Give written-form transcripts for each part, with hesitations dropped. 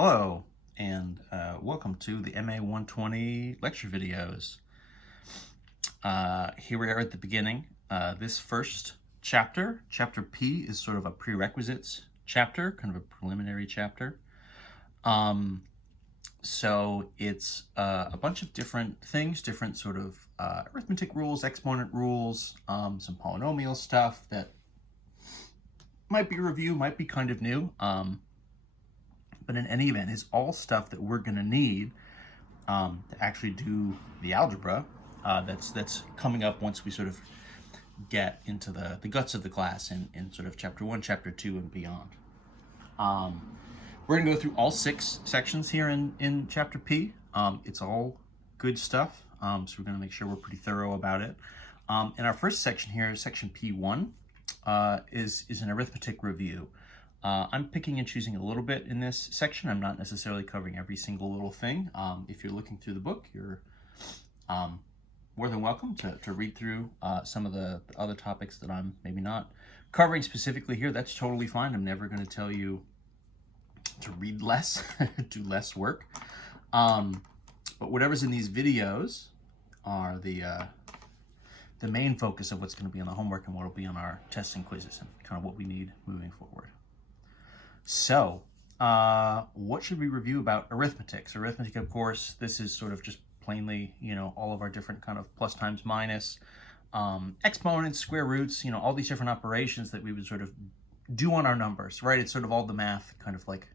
Hello, and welcome to the MA 120 lecture videos. Here we are at the beginning. This first chapter, Chapter P, is sort of a prerequisites chapter, kind of a preliminary chapter. So it's a bunch of different things, different sort of arithmetic rules, exponent rules, some polynomial stuff that might be a review, might be kind of new. But in any event, is all stuff that we're going to need to actually do the algebra that's coming up once we sort of get into the guts of the class in sort of Chapter 1, Chapter 2, and beyond. We're going to go through all 6 sections here in Chapter P. It's all good stuff, so we're going to make sure we're pretty thorough about it. In our first section here, Section P.1, is an arithmetic review. I'm picking and choosing a little bit in this section. I'm not necessarily covering every single little thing. If you're looking through the book, you're more than welcome to read through some of the other topics that I'm maybe not covering specifically here. That's totally fine. I'm never going to tell you to read less, do less work. But whatever's in these videos are the main focus of what's going to be on the homework and what will be on our tests and quizzes and kind of what we need moving forward. So, what should we review about arithmetic? So arithmetic, of course, this is sort of just plainly, all of our different kind of plus, times, minus, exponents, square roots, all these different operations that we would sort of do on our numbers, right? It's sort of all the math kind of like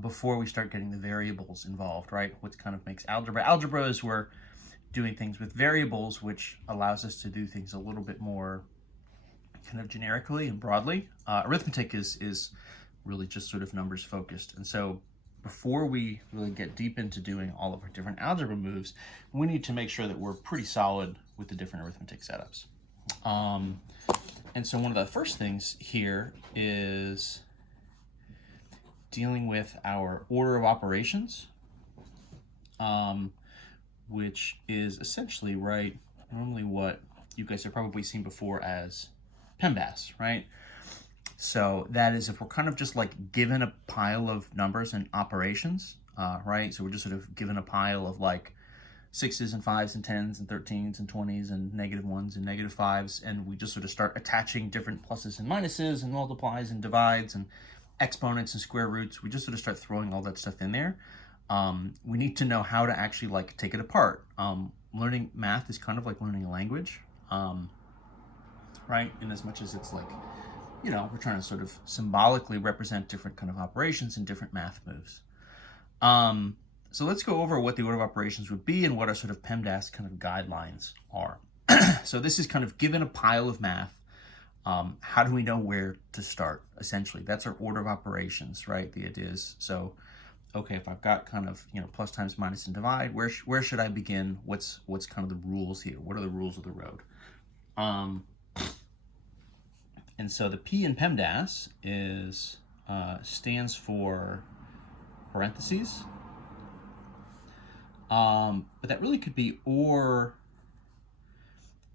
before we start getting the variables involved, right? What kind of makes algebra. Algebra is we're doing things with variables, which allows us to do things a little bit more kind of generically and broadly. Arithmetic is really just sort of numbers focused. And so before we really get deep into doing all of our different algebra moves, we need to make sure that we're pretty solid with the different arithmetic setups. And so one of the first things here is dealing with our order of operations, which is essentially, right, normally what you guys have probably seen before as PEMDAS, right? So that is if we're kind of just like given a pile of numbers and operations, right? So we're just sort of given a pile of like 6s and 5s and 10s and 13s and 20s and -1s and -5s, and we just sort of start attaching different pluses and minuses and multiplies and divides and exponents and square roots. We just sort of start throwing all that stuff in there. We need to know how to actually like take it apart. Learning math is kind of like learning a language, right? In as much as it's like, we're trying to sort of symbolically represent different kind of operations and different math moves. So let's go over what the order of operations would be and what our sort of PEMDAS kind of guidelines are. So this is kind of given a pile of math. How do we know where to start? Essentially, that's our order of operations, right? The idea is, so, okay, if I've got kind of, plus, times, minus, and divide, where should I begin? What's kind of the rules here? What are the rules of the road? And so the P in PEMDAS stands for parentheses, but that really could be or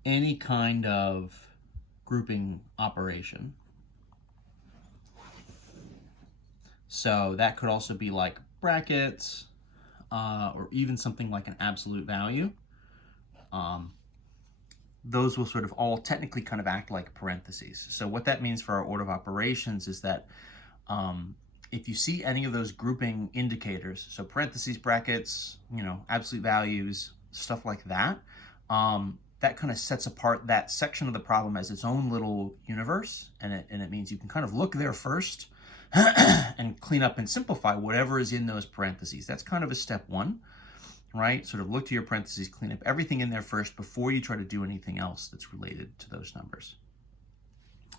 any kind of grouping operation. So that could also be like brackets, or even something like an absolute value. Those will sort of all technically kind of act like parentheses. So what that means for our order of operations is that if you see any of those grouping indicators, so parentheses, brackets, absolute values, stuff like that, that kind of sets apart that section of the problem as its own little universe, and it means you can kind of look there first and clean up and simplify whatever is in those parentheses. That's kind of a step 1. Right? Sort of look to your parentheses, clean up everything in there first before you try to do anything else that's related to those numbers.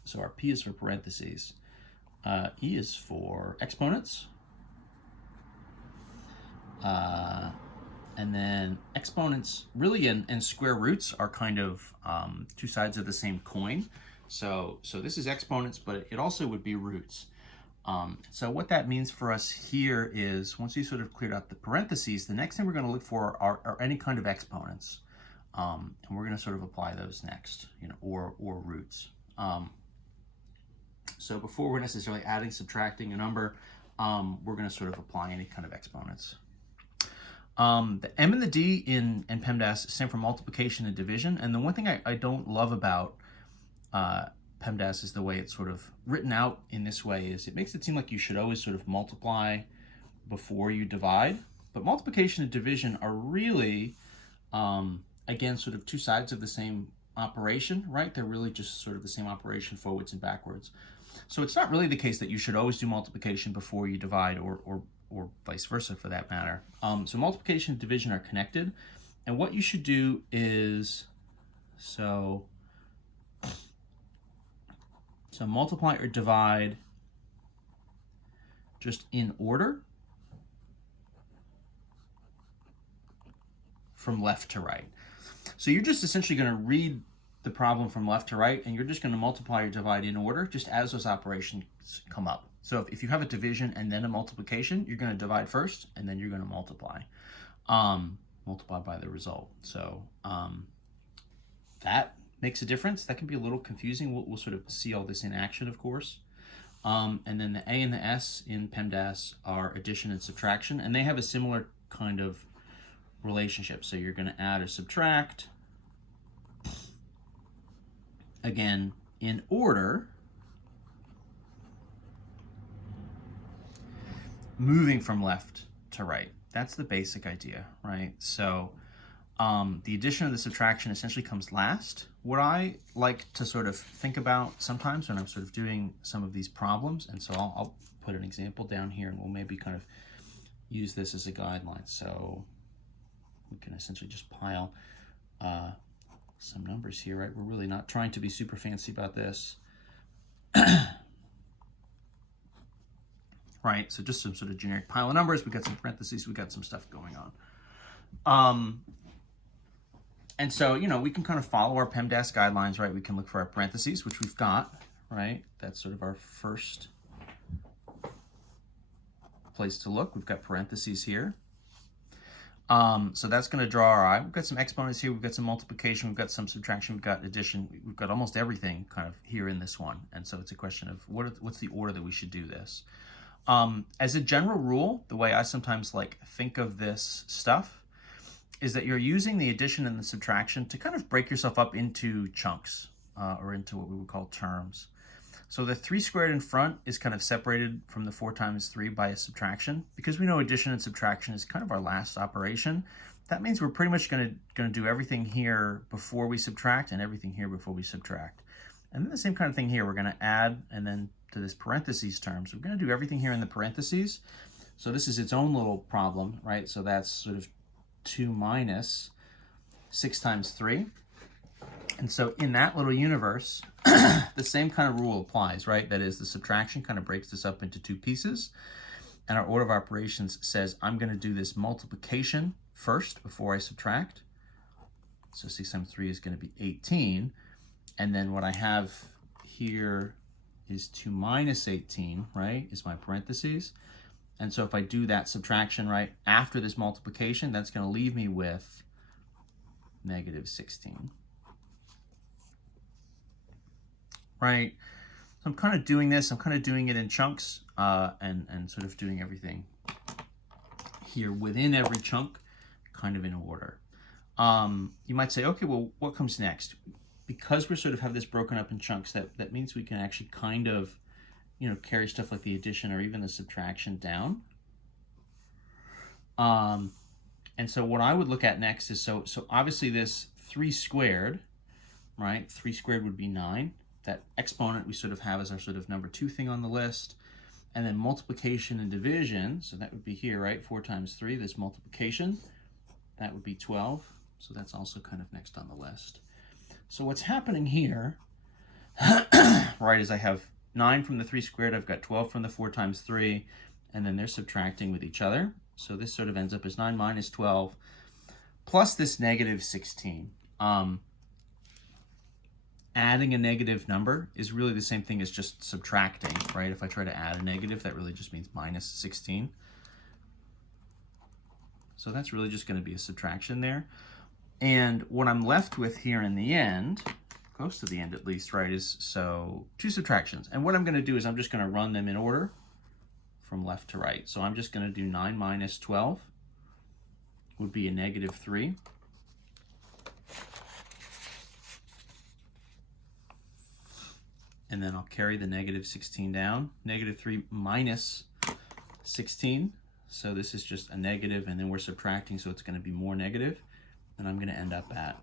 So our P is for parentheses. E is for exponents. And then exponents really and square roots are kind of two sides of the same coin. So this is exponents, but it also would be roots. So what that means for us here is once you sort of cleared out the parentheses, the next thing we're going to look for are any kind of exponents. And we're going to sort of apply those next, or roots. So before we're necessarily adding, subtracting a number, we're going to sort of apply any kind of exponents. The M and the D in PEMDAS stand for multiplication and division. And the one thing I don't love about PEMDAS is the way it's sort of written out in this way is it makes it seem like you should always sort of multiply before you divide. But multiplication and division are really, again, sort of two sides of the same operation, right? They're really just sort of the same operation forwards and backwards. So it's not really the case that you should always do multiplication before you divide or vice versa for that matter. So multiplication and division are connected. And what you should do is, so multiply or divide just in order from left to right. So you're just essentially going to read the problem from left to right, and you're just going to multiply or divide in order just as those operations come up. So if you have a division and then a multiplication, you're going to divide first, and then you're going to multiply. Multiply by the result. So that makes a difference. That can be a little confusing. We'll sort of see all this in action, of course. And then the A and the S in PEMDAS are addition and subtraction, and they have a similar kind of relationship. So you're going to add or subtract, again, in order, moving from left to right. That's the basic idea, right? So the addition and the subtraction essentially comes last. What I like to sort of think about sometimes when I'm sort of doing some of these problems, and so I'll put an example down here and we'll maybe kind of use this as a guideline. So we can essentially just pile some numbers here, right? We're really not trying to be super fancy about this. Right, so just some sort of generic pile of numbers. We got some parentheses, we got some stuff going on. And so, you know, we can kind of follow our PEMDAS guidelines, right? We can look for our parentheses, which we've got, right? That's sort of our first place to look. We've got parentheses here. So that's going to draw our eye. We've got some exponents here. We've got some multiplication. We've got some subtraction. We've got addition. We've got almost everything kind of here in this one. And so it's a question of what's the order that we should do this. As a general rule, the way I sometimes like think of this stuff is that you're using the addition and the subtraction to kind of break yourself up into chunks or into what we would call terms. So the 3 squared in front is kind of separated from the 4 times 3 by a subtraction. Because we know addition and subtraction is kind of our last operation, that means we're pretty much going to do everything here before we subtract and everything here before we subtract. And then the same kind of thing here. We're going to add, and then to this parentheses term. So we're going to do everything here in the parentheses. So this is its own little problem, right? So that's sort of 2 minus 6 times 3. And so in that little universe, the same kind of rule applies, right? That is, the subtraction kind of breaks this up into 2 pieces. And our order of operations says, I'm going to do this multiplication first before I subtract. So 6 times 3 is going to be 18. And then what I have here is 2 minus 18, right, is my parentheses. And so if I do that subtraction right after this multiplication, that's going to leave me with negative 16. Right? So I'm kind of doing this. I'm kind of doing it in chunks and sort of doing everything here within every chunk kind of in order. You might say, okay, well, what comes next? Because we sort of have this broken up in chunks, that means we can actually kind of, you know, carry stuff like the addition or even the subtraction down. And so what I would look at next is, so obviously this 3 squared, right? 3 squared would be 9. That exponent we sort of have as our sort of number 2 thing on the list. And then multiplication and division, so that would be here, right? 4 times 3, this multiplication, that would be 12. So that's also kind of next on the list. So what's happening here, right, is I have 9 from the 3 squared, I've got 12 from the 4 times 3, and then they're subtracting with each other. So this sort of ends up as 9 minus 12 plus this negative 16. Adding a negative number is really the same thing as just subtracting, right? If I try to add a negative, that really just means minus 16. So that's really just going to be a subtraction there. And what I'm left with here in the end, close to the end at least, right, is so 2 subtractions. And what I'm going to do is I'm just going to run them in order from left to right. So I'm just going to do 9 minus 12 would be a negative 3. And then I'll carry the negative 16 down. Negative 3 minus 16. So this is just a negative, and then we're subtracting, so it's going to be more negative. And I'm going to end up at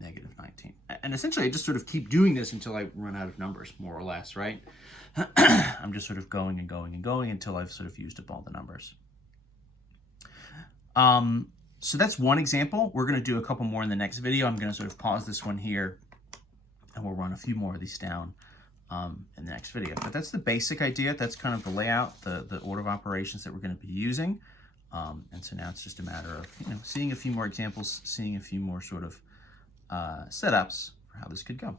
negative 19. And essentially, I just sort of keep doing this until I run out of numbers, more or less, right? I'm just sort of going and going and going until I've sort of used up all the numbers. So that's one example. We're going to do a couple more in the next video. I'm going to sort of pause this one here, and we'll run a few more of these down in the next video. But that's the basic idea. That's kind of the layout, the order of operations that we're going to be using. And so now it's just a matter of seeing a few more examples, seeing a few more sort of setups for how this could go.